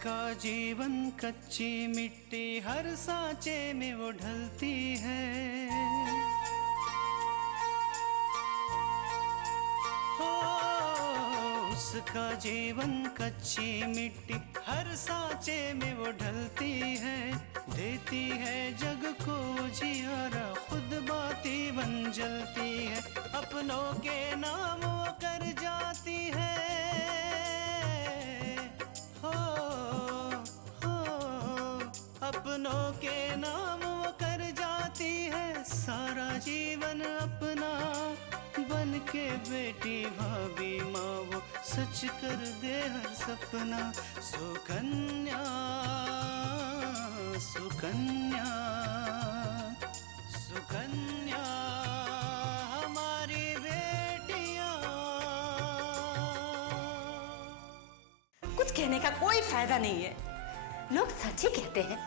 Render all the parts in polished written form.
उसका जीवन कच्ची मिट्टी हर सांचे में वो ढलती है। हो उसका जीवन कच्ची मिट्टी हर सांचे में वो ढलती है। देती है जग को जियारा खुद बाती बन जलती है। अपनों के नाम वो कर जाती है। अपनों के नाम वो कर जाती है। सारा जीवन अपना बन के बेटी भाभी माँ वो सच कर दे हर सपना। सुकन्या सुकन्या सुकन्या हमारी बेटियां। कुछ कहने का कोई फायदा नहीं है। लोग सच ही कहते हैं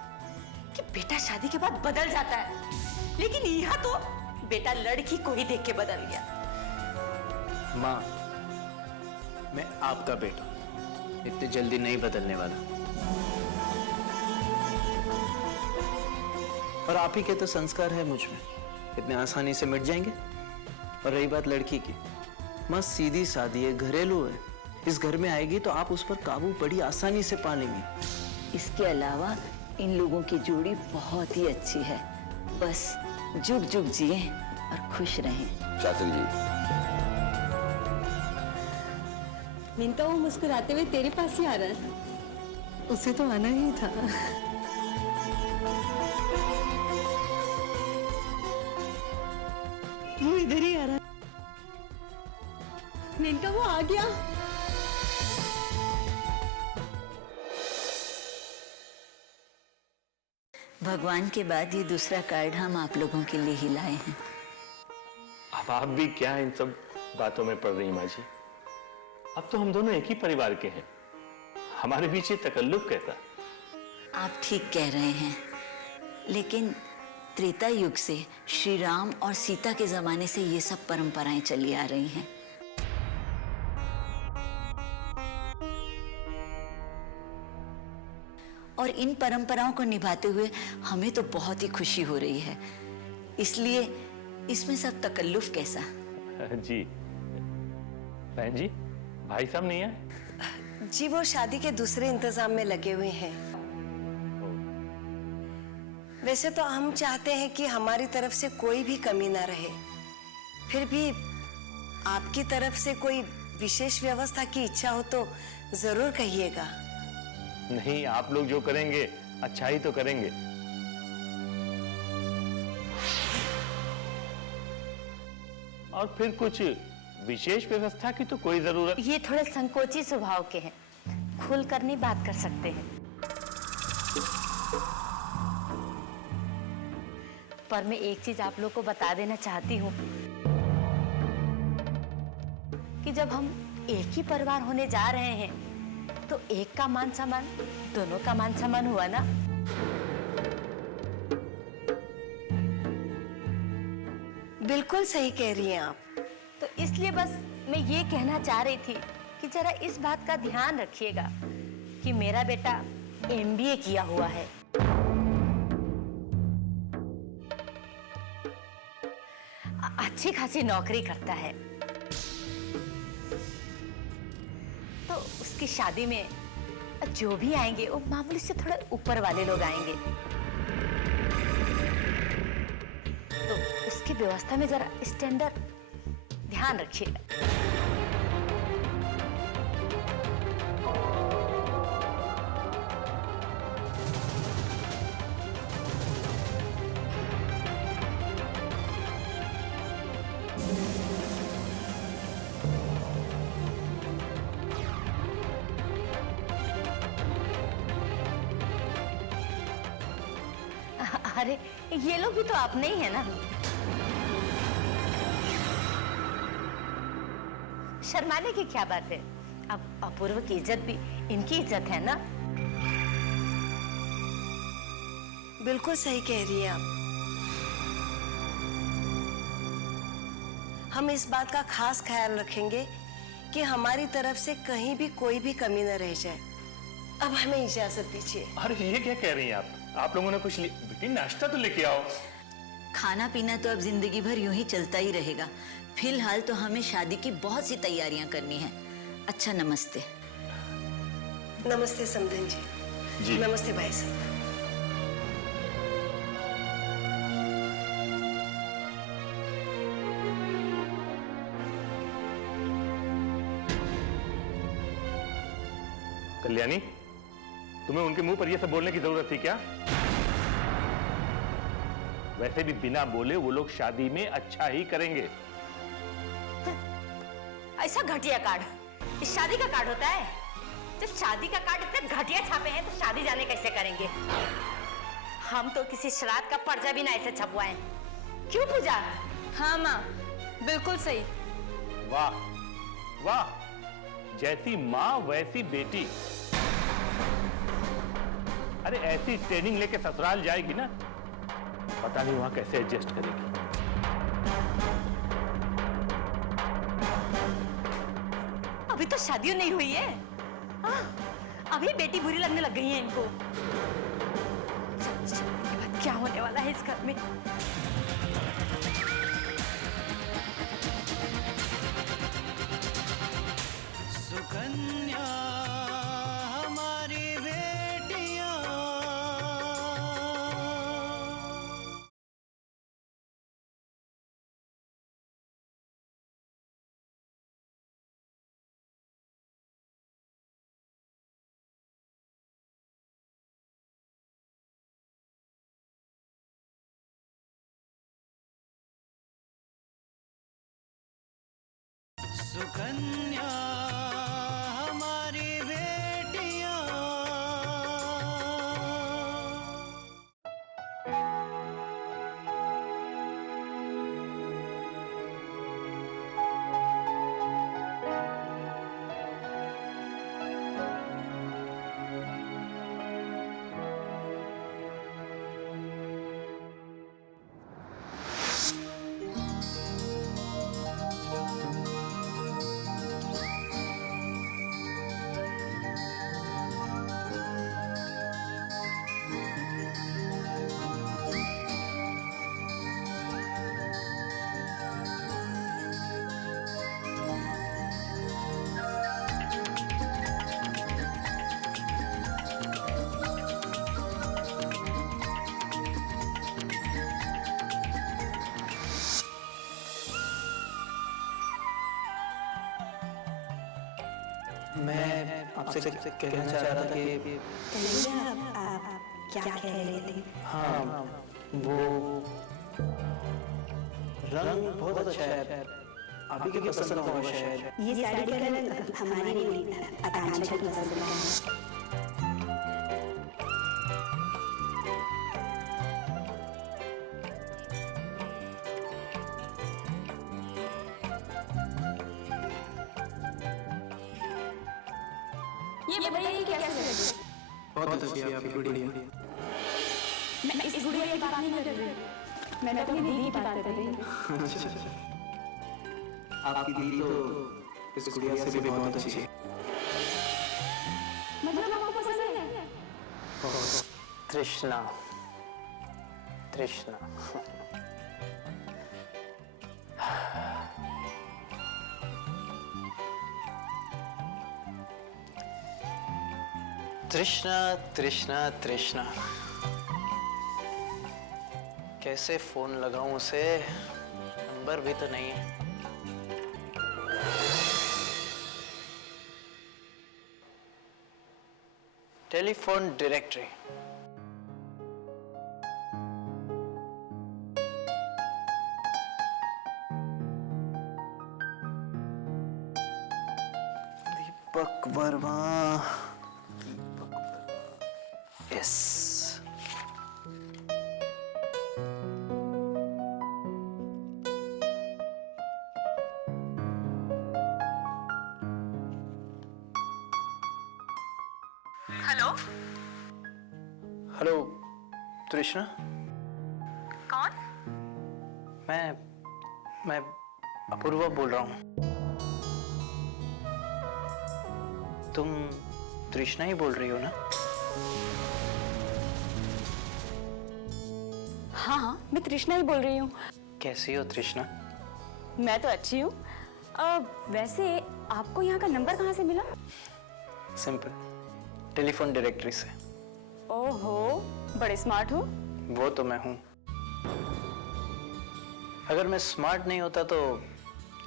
कि बेटा शादी के बाद बदल जाता है, लेकिन यहाँ तो बेटा लड़की को ही देख के बदल गया। माँ, मैं आपका बेटा इतनी जल्दी नहीं बदलने वाला। और आप ही के तो संस्कार है मुझ में, इतने आसानी से मिट जाएंगे। और रही बात लड़की की, माँ सीधी सादी है, घरेलू है। इस घर में आएगी तो आप उस पर काबू बड़ी आसानी से पा लेंगे। इसके अलावा इन लोगों की जोड़ी बहुत ही अच्छी है। बस जुग जुग जिए और खुश रहें। शास्त्री जी, मिंटा वो मुस्कुराते हुए तेरे पास ही आ रहा है। उसे तो आना ही था। वो इधर ही आ रहा है। मिंटा वो आ गया। भगवान के बाद ये दूसरा कार्ड हम आप लोगों के लिए ही लाए हैं। अब आप भी क्या इन सब बातों में पड़ रही माँ जी? अब तो हम दोनों एक ही परिवार के हैं, हमारे बीच ये तकल्लुफ कैसा? आप ठीक कह रहे हैं, लेकिन त्रेता युग से श्री राम और सीता के जमाने से ये सब परंपराएं चली आ रही हैं। और इन परंपराओं को निभाते हुए हमें तो बहुत ही खुशी हो रही है। इसलिए इसमें सब तकल्लुफ कैसा? जी बहन जी, भाई साहब नहीं है? जी वो शादी के दूसरे इंतजाम में लगे हुए हैं। वैसे तो हम चाहते हैं कि हमारी तरफ से कोई भी कमी ना रहे, फिर भी आपकी तरफ से कोई विशेष व्यवस्था की इच्छा हो तो जरूर कहिएगा। नहीं, आप लोग जो करेंगे अच्छा ही तो करेंगे। और फिर कुछ विशेष व्यवस्था की तो कोई जरूरत। ये थोड़े संकोची स्वभाव के हैं, खुलकर नहीं बात कर सकते हैं। पर मैं एक चीज आप लोग को बता देना चाहती हूँ कि जब हम एक ही परिवार होने जा रहे हैं तो एक का मान सम्मान दोनों का मान सम्मान हुआ ना। बिल्कुल सही कह रही हैं आप। तो इसलिए बस मैं ये कहना चाह रही थी कि जरा इस बात का ध्यान रखिएगा कि मेरा बेटा MBA किया हुआ है। अच्छी खासी नौकरी करता है, तो उसकी शादी में जो भी आएंगे वो मामूली से थोड़े ऊपर वाले लोग आएंगे। तो उसकी व्यवस्था में जरा स्टैंडर्ड ध्यान रखिएगा। अरे ये लोग भी तो अपने ही है ना। शर्माने की क्या बात है? अब अपूर्व की इज्जत भी इनकी इज्जत है ना। बिल्कुल सही कह रही हैं आप। हम इस बात का खास ख्याल रखेंगे कि हमारी तरफ से कहीं भी कोई भी कमी न रह जाए। अब हमें इजाजत दीजिए। अरे ये क्या कह रही हैं आप लोगों ने कुछ बेटी नाश्ता तो लेके आओ। खाना पीना तो अब जिंदगी भर यूं ही चलता ही रहेगा। फिलहाल तो हमें शादी की बहुत सी तैयारियां करनी है। अच्छा, नमस्ते। नमस्ते समधन जी। नमस्ते भाई साहब। कल्याणी, तुम्हें उनके मुंह पर यह सब बोलने की जरूरत थी क्या? वैसे भी बिना बोले वो लोग शादी में अच्छा ही करेंगे। ऐसा घटिया कार्ड इस शादी का कार्ड होता है? जब शादी का कार्ड इतने घटिया छापे हैं तो शादी जाने कैसे करेंगे? हम तो किसी श्राद्ध का पर्चा भी ना ऐसे छपवाएं। क्यों पूजा? हाँ माँ, बिल्कुल सही। वाह वाह, जैसी माँ वैसी बेटी। अरे ऐसी ट्रेनिंग लेके ससुराल जाएगी ना, पता नहीं वहां कैसे एडजस्ट करेगी। अभी तो शादी नहीं हुई है। अभी बेटी बुरी लगने लग गई है इनको। शादी के बाद क्या होने वाला है इस घर में? सुकन्या हमारी बेटियां। सुकन्या हमारी बेटियां। मैं आपसे कहना चाह रहा था कि आप क्या कह रहे थे? हाँ, वो रंग बहुत अच्छा है, आप ही के पसंद का होगा शायद। ये साड़ी कलर हमारे लिए आकांक्षा की पसंद का है। ये बताइए कैसे लगी? बहुत अच्छी है आपकी गुड़िया। मैं इस गुड़िया की बात नहीं कर रही, मैं अपनी दीदी की बात कर रही हूँ। आपकी दीदी तो इस गुड़िया से भी बहुत अच्छी है। मतलब आपको पसंद है? तृष्णा, तृष्णा। तृष्णा तृष्णा तृष्णा, कैसे फोन लगाऊं उसे? नंबर भी तो नहीं है। Telephone directory. Deepak Verma. Yes. Hello, hello Trishna. कौन? मैं अपूर्वा बोल रहा हूँ। तुम तृष्णा ही बोल रही हो ना? हाँ हाँ, मैं तृष्णा ही बोल रही हूँ। कैसी हो तृष्णा? मैं तो अच्छी हूँ। वैसे आपको यहाँ का नंबर कहाँ से मिला? सिंपल, टेलीफोन डायरेक्टरी से। ओहो, बड़े स्मार्ट हो। वो तो मैं हूँ। अगर मैं स्मार्ट नहीं होता तो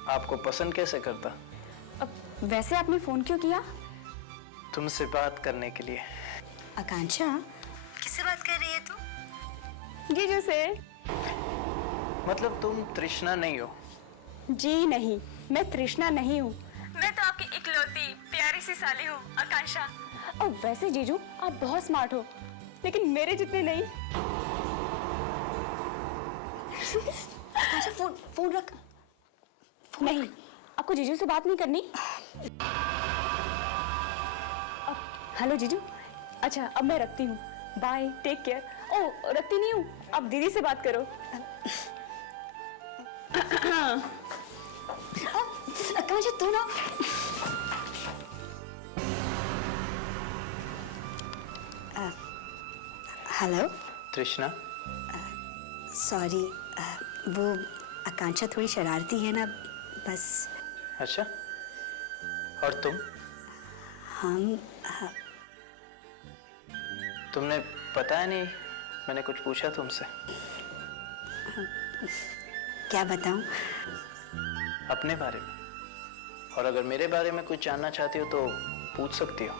आपको पसंद कैसे करता? वैसे आपने फोन क्यों किया? तुमसे बात करने के लिए। आकांक्षा, किससे बात कर रही है तू? जीजू से। मतलब तुम तृष्णा नहीं हो? जी नहीं, मैं तृष्णा नहीं हूँ। मैं तो आपकी इकलौती प्यारी सी साली हूँ, आकांक्षा। और वैसे जीजू आप बहुत स्मार्ट हो, लेकिन मेरे जितने नहीं। आकांक्षा, फोन रख। नहीं, आपको जीजू से बात नहीं करनी। हेलो जीजू। अच्छा, अब मैं रखती हूँ। Bye, take care. ओ, रखती नहीं हूँ, आप दीदी से बात करो। आकांक्षा, तू ना। हेलो। तृष्णा? सॉरी, वो आकांक्षा थोड़ी शरारती है ना, बस। अच्छा, और तुम? हम तुमने बताया नहीं, मैंने कुछ पूछा तुमसे। क्या बताऊं? अपने बारे में। और अगर मेरे बारे में कुछ जानना चाहती हो तो पूछ सकती हो।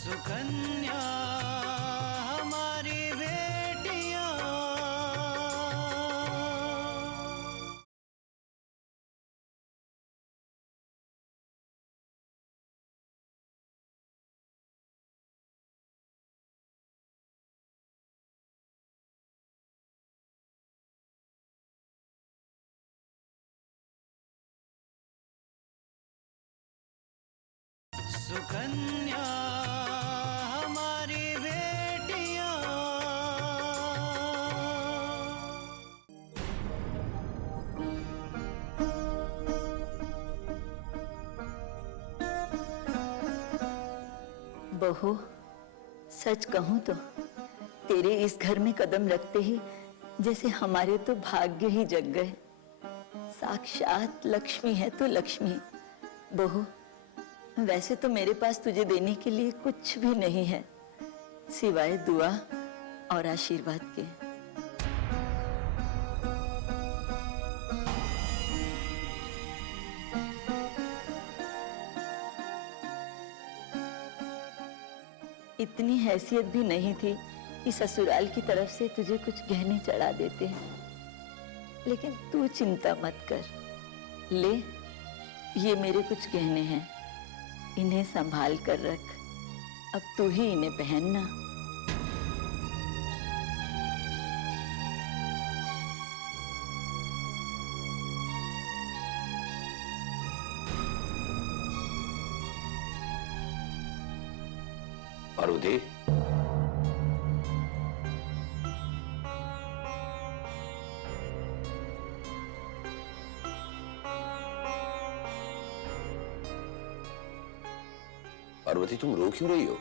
सुकन्या हमारी बेटियां। सुकन्या हमारी बेटियां। बहू, सच कहूं तो तेरे इस घर में कदम रखते ही जैसे हमारे तो भाग्य ही जग गए। साक्षात लक्ष्मी है तू, लक्ष्मी। बहू, वैसे तो मेरे पास तुझे देने के लिए कुछ भी नहीं है सिवाय दुआ और आशीर्वाद के। इतनी हैसियत भी नहीं थी कि ससुराल की तरफ से तुझे कुछ गहने चढ़ा देते हैं, लेकिन तू चिंता मत कर। ले, ये मेरे कुछ गहने हैं, इन्हें संभाल कर रख। अब तू ही इन्हें पहनना। पार्वती, पार्वती तुम रो क्यों रही हो?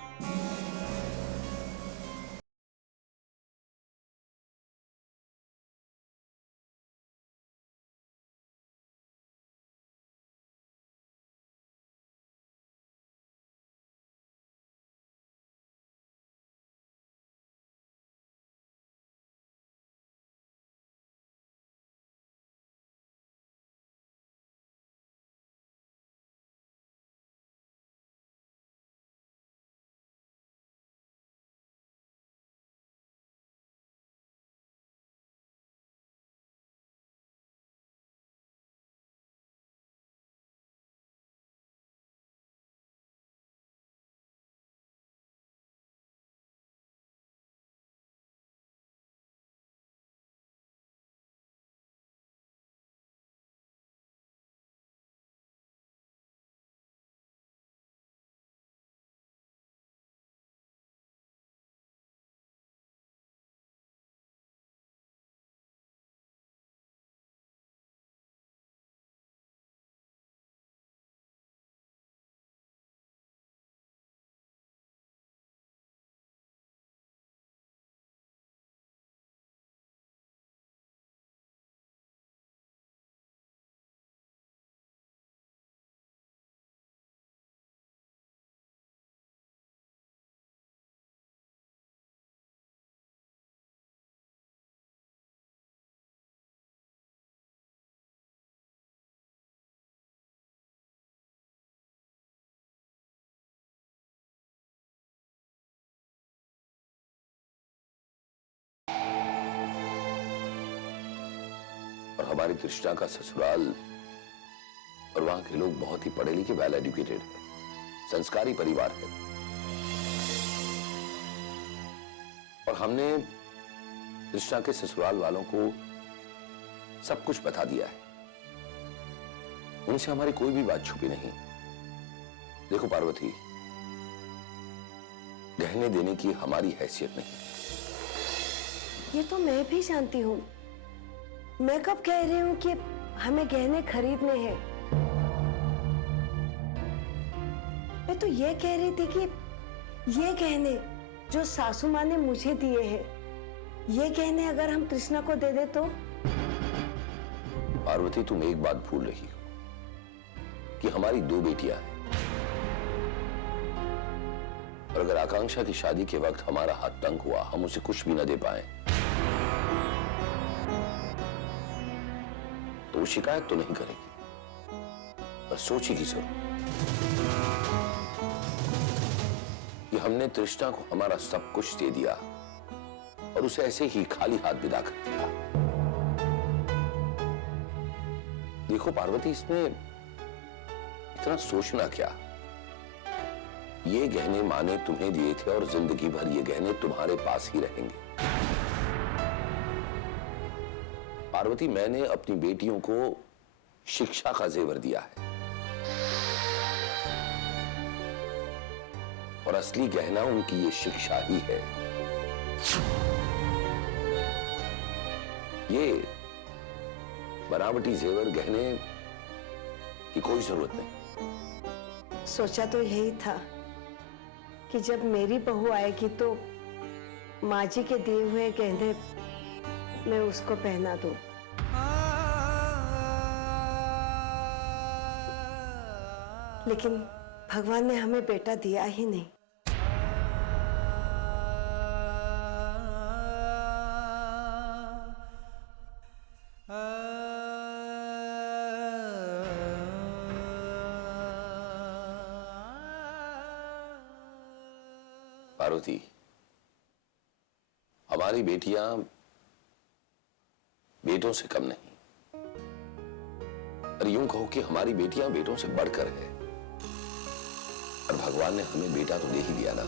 हमारी तृष्णा का ससुराल और वहां के लोग बहुत ही पढ़े लिखे, वेल एजुकेटेड है, संस्कारी परिवार है। और हमने तृष्णा के ससुराल वालों को सब कुछ बता दिया है। उनसे हमारी कोई भी बात छुपी नहीं। देखो पार्वती, गहने देने की हमारी हैसियत नहीं। ये तो मैं भी जानती हूँ। मैं कब कह रही हूँ कि हमें गहने खरीदने हैं। मैं तो ये कह रही थी कि ये गहने जो सासू माँ ने मुझे दिए हैं, ये गहने अगर हम तृष्णा को दे दे तो। पार्वती, तुम एक बात भूल रही हो कि हमारी 2 बेटियां हैं, और अगर आकांक्षा की शादी के वक्त हमारा हाथ तंग हुआ, हम उसे कुछ भी न दे पाए, तो वो शिकायत तो नहीं करेगी, पर सोचेगी जरूर कि हमने तृष्णा को हमारा सब कुछ दे दिया और उसे ऐसे ही खाली हाथ विदा कर दिया। देखो पार्वती, इसमें इतना सोचना क्या। ये गहने मां ने तुम्हें दिए थे और जिंदगी भर ये गहने तुम्हारे पास ही रहेंगे। पार्वती, मैंने अपनी बेटियों को शिक्षा का जेवर दिया है, और असली गहना उनकी ये शिक्षा ही है। ये बनावटी जेवर गहने की कोई जरूरत नहीं। सोचा तो यही था कि जब मेरी बहू आएगी तो माँ जी के दिए हुए गहने मैं उसको पहना दूं। लेकिन भगवान ने हमें बेटा दिया ही नहीं। पार्वती, हमारी बेटियां बेटों से कम नहीं, और यूं कहो कि हमारी बेटियां बेटों से बढ़कर है। और भगवान ने हमें बेटा तो दे ही दिया ना,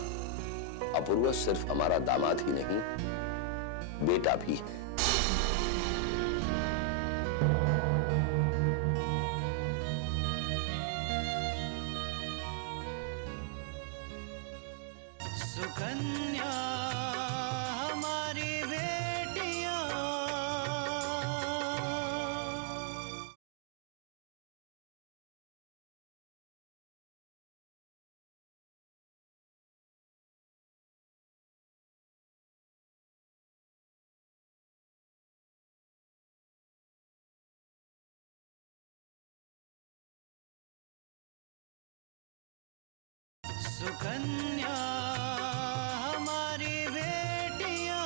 अपूर्व सिर्फ हमारा दामाद ही नहीं, बेटा भी है। सुकन्या हमारी बेटियां, सुकन्या हमारी बेटियां।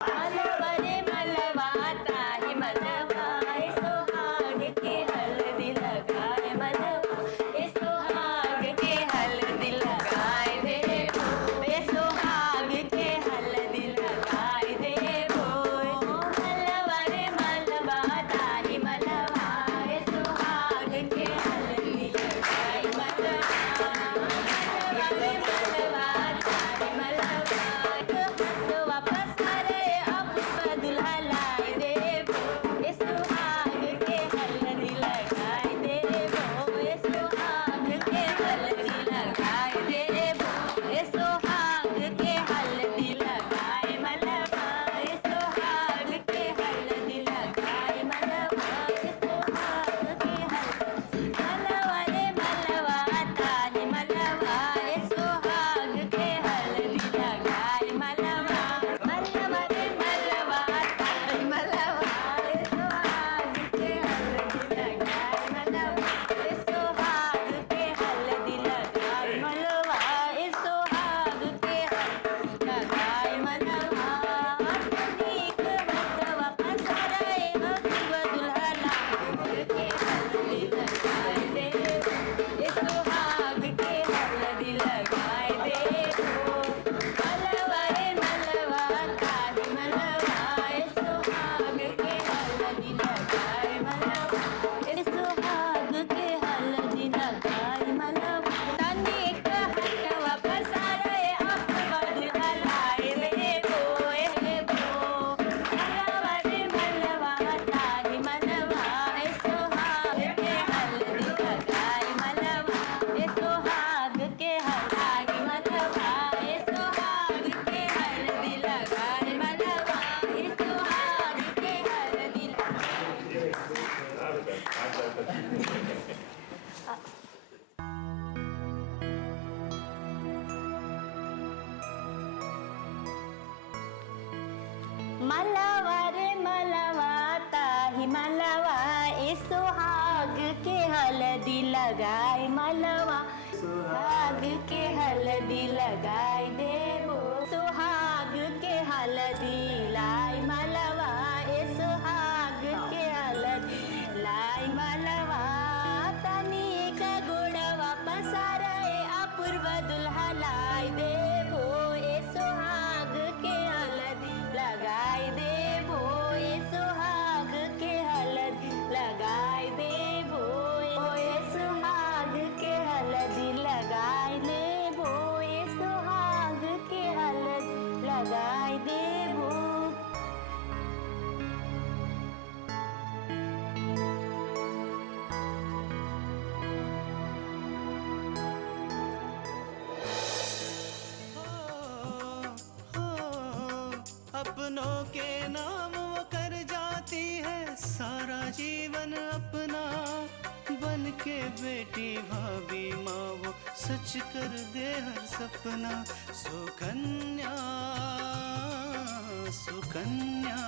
मलबरे मलबाता ही मलबाए सुहाग के हल्दी लगाए मलबा ये सुहाग के हल्दी लगाए देवो ये सुहाग के हल्दी लगाए देवो मलबरे मलबाता ही मलबाए सुहाग के हल्दी लगाए मलबा लगाई मलवा, सुहाग के हल्दी लगाई देबो, सुहाग के हल्दी लाई मलवा, ए सुहाग के हल्दी लाई मलवा, तनी का गुड़वा पसारे अपूर्व दुल्हा लाई देबो, ए सुहाग के हल्दी लगाई देबो, ए सुहाग के हल्दी लगाई देबो, ए सुहाग के हल्दी लगाई देबो, ए सुहाग के हल्दी लगाई देबो। अपनों के नाम वो कर जाती है सारा जीवन अपना, बन के बेटी भाभी माँ वो सच कर दे हर सपना। सुकन्या सुकन्या